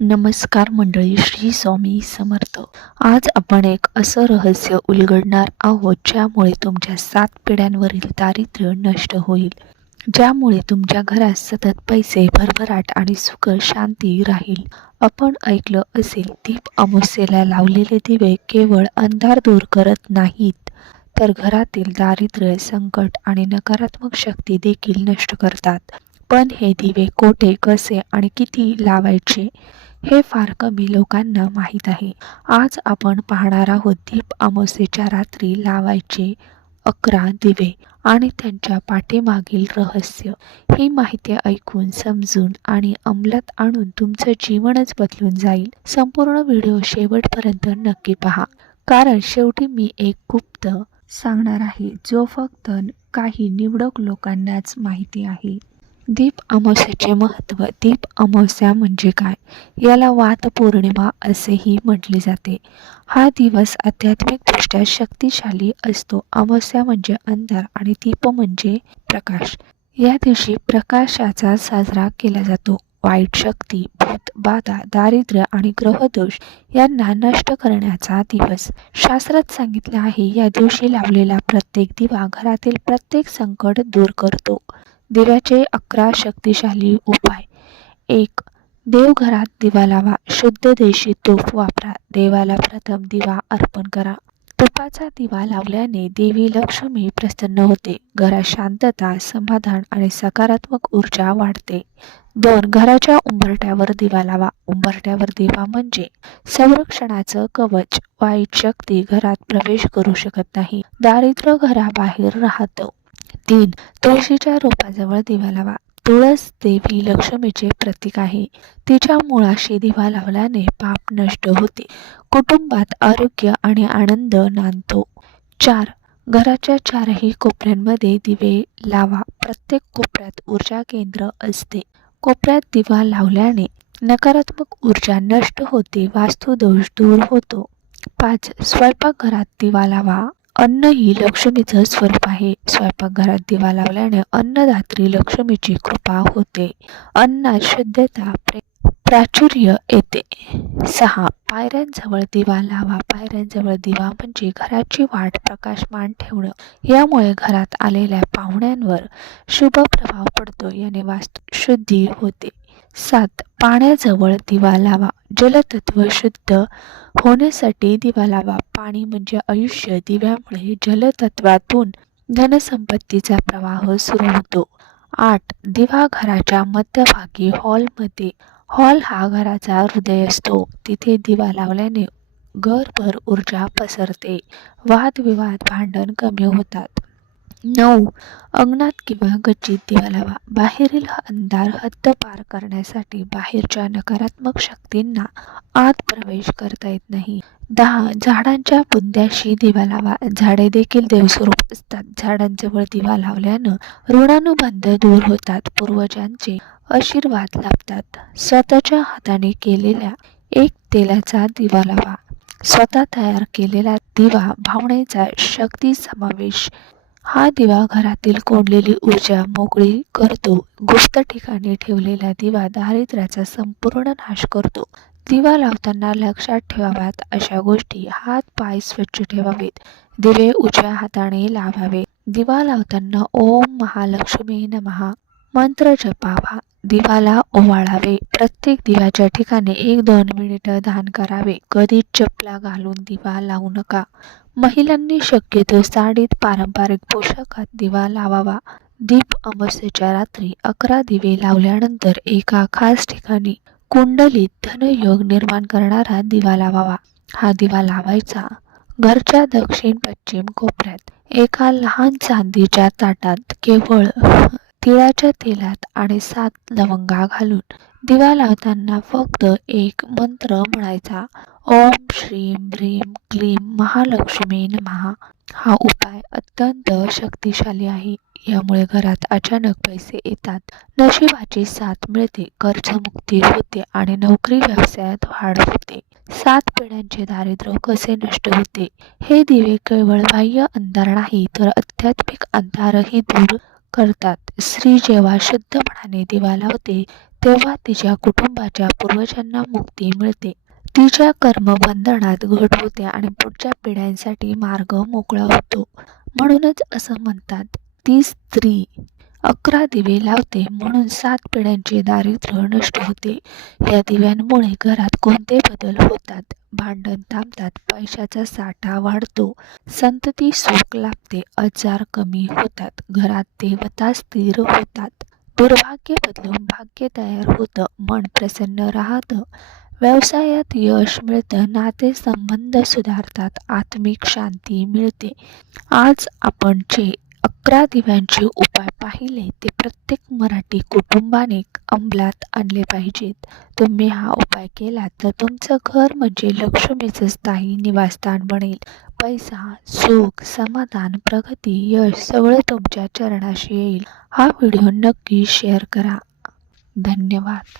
नमस्कार मंडळी श्री स्वामी समर्थ. आज आपण एक असं रहस्य उलगडणार आहोत ज्यामुळे तुमच्या सात पिढ्यांवरील दारिद्र्य नष्ट होईल. ज्यामुळे तुमच्या घरात सतत पैसे भरभराट आणि सुख शांती राहील. आपण ऐकलं असेल दीप अमुसेला लावलेले दिवे केवळ अंधार दूर करत नाहीत तर घरातील दारिद्र्य संकट आणि नकारात्मक शक्ती देखील नष्ट करतात. पण हे दिवे कोठे कसे आणि किती लावायचे? हे फार कमी लोकांना माहीत आहे. आज आपण पाहणार आहोत दीप अमावस्येच्या रात्री लावायचे अकरा दिवे आणि त्यांच्या पाठीमागील रहस्य. ही माहिती ऐकून समजून आणि अंमलात आणून तुमचं जीवनच बदलून जाईल. संपूर्ण व्हिडिओ शेवटपर्यंत नक्की पहा. कारण शेवटी मी एक गुप्त सांगणार आहे जो फक्त काही निवडक लोकांनाच माहिती आहे. दीप अमावस्याचे महत्त्व दीप अमावस्या म्हणजे काय? याला वात पौर्णिमा असेही म्हटले जाते. हा दिवस आध्यात्मिकदृष्ट्या शक्तिशाली असतो. अमावस्या म्हणजे अंधार आणि दीप म्हणजे प्रकाश. या दिवशी प्रकाशाचा साजरा केला जातो. वाईट शक्ती भूत बाधा दारिद्र्य आणि ग्रहदोष यांना नष्ट करण्याचा दिवस. शास्त्रात सांगितले आहे या दिवशी लावलेला प्रत्येक दिवा घरातील प्रत्येक संकट दूर करतो. दिव्याचे अकरा शक्तिशाली उपाय. एक देवघरात दिवा लावा. शुद्ध देशी तूप वापरा. देवाला प्रथम दिवा अर्पण करा. तुपाचा दिवा लावल्याने देवी लक्ष्मी प्रसन्न होते. घरात शांतता समाधान आणि सकारात्मक ऊर्जा वाढते. दोन घराच्या उंबरट्यावर दिवा लावा. उंबरट्यावर दिवा म्हणजे संरक्षणाचं कवच. वाईट शक्ती घरात प्रवेश करू शकत नाही. दारिद्र्य घराबाहेर राहतं. तीन तुळशीच्या रोपाजवळ दिवा लावा. तुळस देवी लक्ष्मीचे प्रतीक आहे. तिच्या मुळाशी दिवा लावल्याने पाप नष्ट होते. कुटुंबात आरोग्य आणि आनंद नांदतो. चार. घराच्या चारही कोपऱ्यांमध्ये दिवे लावा. प्रत्येक कोपऱ्यात ऊर्जा केंद्र असते. कोपऱ्यात दिवा लावल्याने नकारात्मक ऊर्जा नष्ट होते वास्तुदोष दूर होतो. पाच. स्वयंपाकघरात दिवा लावा. अन्न ही लक्ष्मीचं स्वरूप आहे. स्वयंपाकघरात दिवा लावल्याने अन्नदात्री लक्ष्मीची कृपा होते. अन्नात शुद्धता प्राचुर्य येते. सहा. पायऱ्यांजवळ दिवा लावा. पायऱ्यांजवळ दिवा म्हणजे घराची वाट प्रकाशमान ठेवणं. यामुळे घरात आलेल्या पाहुण्यांवर शुभ प्रभाव पडतो. याने वास्तू शुद्धी होते. सात. पाण्याजवळ दिवा लावा. जलतत्व शुद्ध होण्यासाठी दिवा लावा. पाणी म्हणजे आयुष्य. दिव्यामुळे जलतत्वातून धनसंपत्तीचा प्रवाह सुरू होतो. आठ. दिवा घराच्या मध्यभागी हॉलमध्ये. हॉल हा घराचा हृदय असतो. तिथे दिवा लावल्याने घरभर ऊर्जा पसरते. वादविवाद भांडण कमी होतात. नऊ. अंगणात किंवा गच्चीत दिवा लावा. बाहेरील अंधार हद्द पार करण्यासाठी बाहेरच्या नकारात्मक शक्तींना आत प्रवेश करता येत नाही. दहा. झाडांच्या बुंद्याशी दिवा लावा. झाडे देखील देवस्वरूप असतात. झाडांजवळ दिवा लावल्यानं ऋणानुबंध दूर होतात. पूर्वजांचे आशीर्वाद लाभतात. स्वतःच्या हाताने केलेल्या एक तेलाचा दिवा लावा. स्वतः तयार केलेला दिवा भावनेचा शक्ती समावेश हा दिवा घरातील कोंडलेली ऊर्जा मोकळी करतो. गुप्त ठिकाणी ठेवलेला दिवा दारिद्र्याचा संपूर्ण नाश करतो. दिवा लावताना लक्षात ठेवाव्यात अशा गोष्टी. हात पाय स्वच्छ ठेवावेत. दिवे उजव्या हाताने लावावे. दिवा लावताना ओम महालक्ष्मी नमहा मंत्र जपावा. दिवाला ओवाळावे. प्रत्येक दिव्याच्या ठिकाणी एक दोन मिनिटं दान करावे. कधी चपला घालून दिवा लावू नका. महिलांनी शक्यतो साडीत पारंपरिक पोशाखात दिवा लावावा. दीप अमावस्येच्या रात्री अकरा दिवे लावल्यानंतर एका खास ठिकाणी कुंडलीत धनयोग निर्माण करणारा दिवा लावावा. हा दिवा लावायचा घरच्या दक्षिण पश्चिम कोपऱ्यात. एका लहान चांदीच्या ताटात केवळ तिळाच्या तेलात आणि सात लवंगा घालून दिवा लावताना फक्त एक मंत्र म्हणायचा. ओम श्रीम ह्रीम क्लीम महालक्ष्मी नमहा हा उपाय अत्यंत शक्तिशाली आहे. यामुळे घरात अचानक पैसे येतात. नशिबाची साथ मिळते कर्जमुक्ती होते आणि नोकरी व्यवसायात वाढ होते. सात पिढ्यांचे दारिद्र्य कसे नष्ट होते? हे दिवे केवळ बाह्य अंधार नाही तर आध्यात्मिक अंधारही दूर करतात. स्त्री जेव्हा शुद्धपणाने दिवा लावते तेव्हा तिच्या कुटुंबाच्या पूर्वजांना मुक्ती मिळते. तिच्या कर्मबंधनात घट होते आणि पुढच्या पिढ्यांसाठी मार्ग मोकळा होतो. म्हणूनच असं म्हणतात ती स्त्री अकरा दिवे लावते म्हणून सात पिढ्यांचे दारिद्र्य नष्ट होते. या दिव्यांमुळे घरात कोणते बदल होतात? भांडण थांबतात. पैशाचा साठा वाढतो. संतती सुख लाभते. आजार कमी होतात. घरात देवता स्थिर होतात. दुर्भाग्य बदलून भाग्य तयार होतं. मन प्रसन्न राहतं. व्यवसायात यश मिळतं. नातेसंबंध सुधारतात. आत्मिक शांती मिळते. आज आपण जे अकरा दिव्यांचे उपाय पाहिले ते प्रत्येक मराठी कुटुंबाने अंमलात आणले पाहिजेत. तुम्ही हा उपाय केला तर तुमचं घर म्हणजे लक्ष्मीचं स्थायी निवासस्थान बनेल. पैसा सुख समाधान प्रगती यश सगळं तुमच्या चरणाशी येईल. हा व्हिडिओ नक्की शेअर करा. धन्यवाद.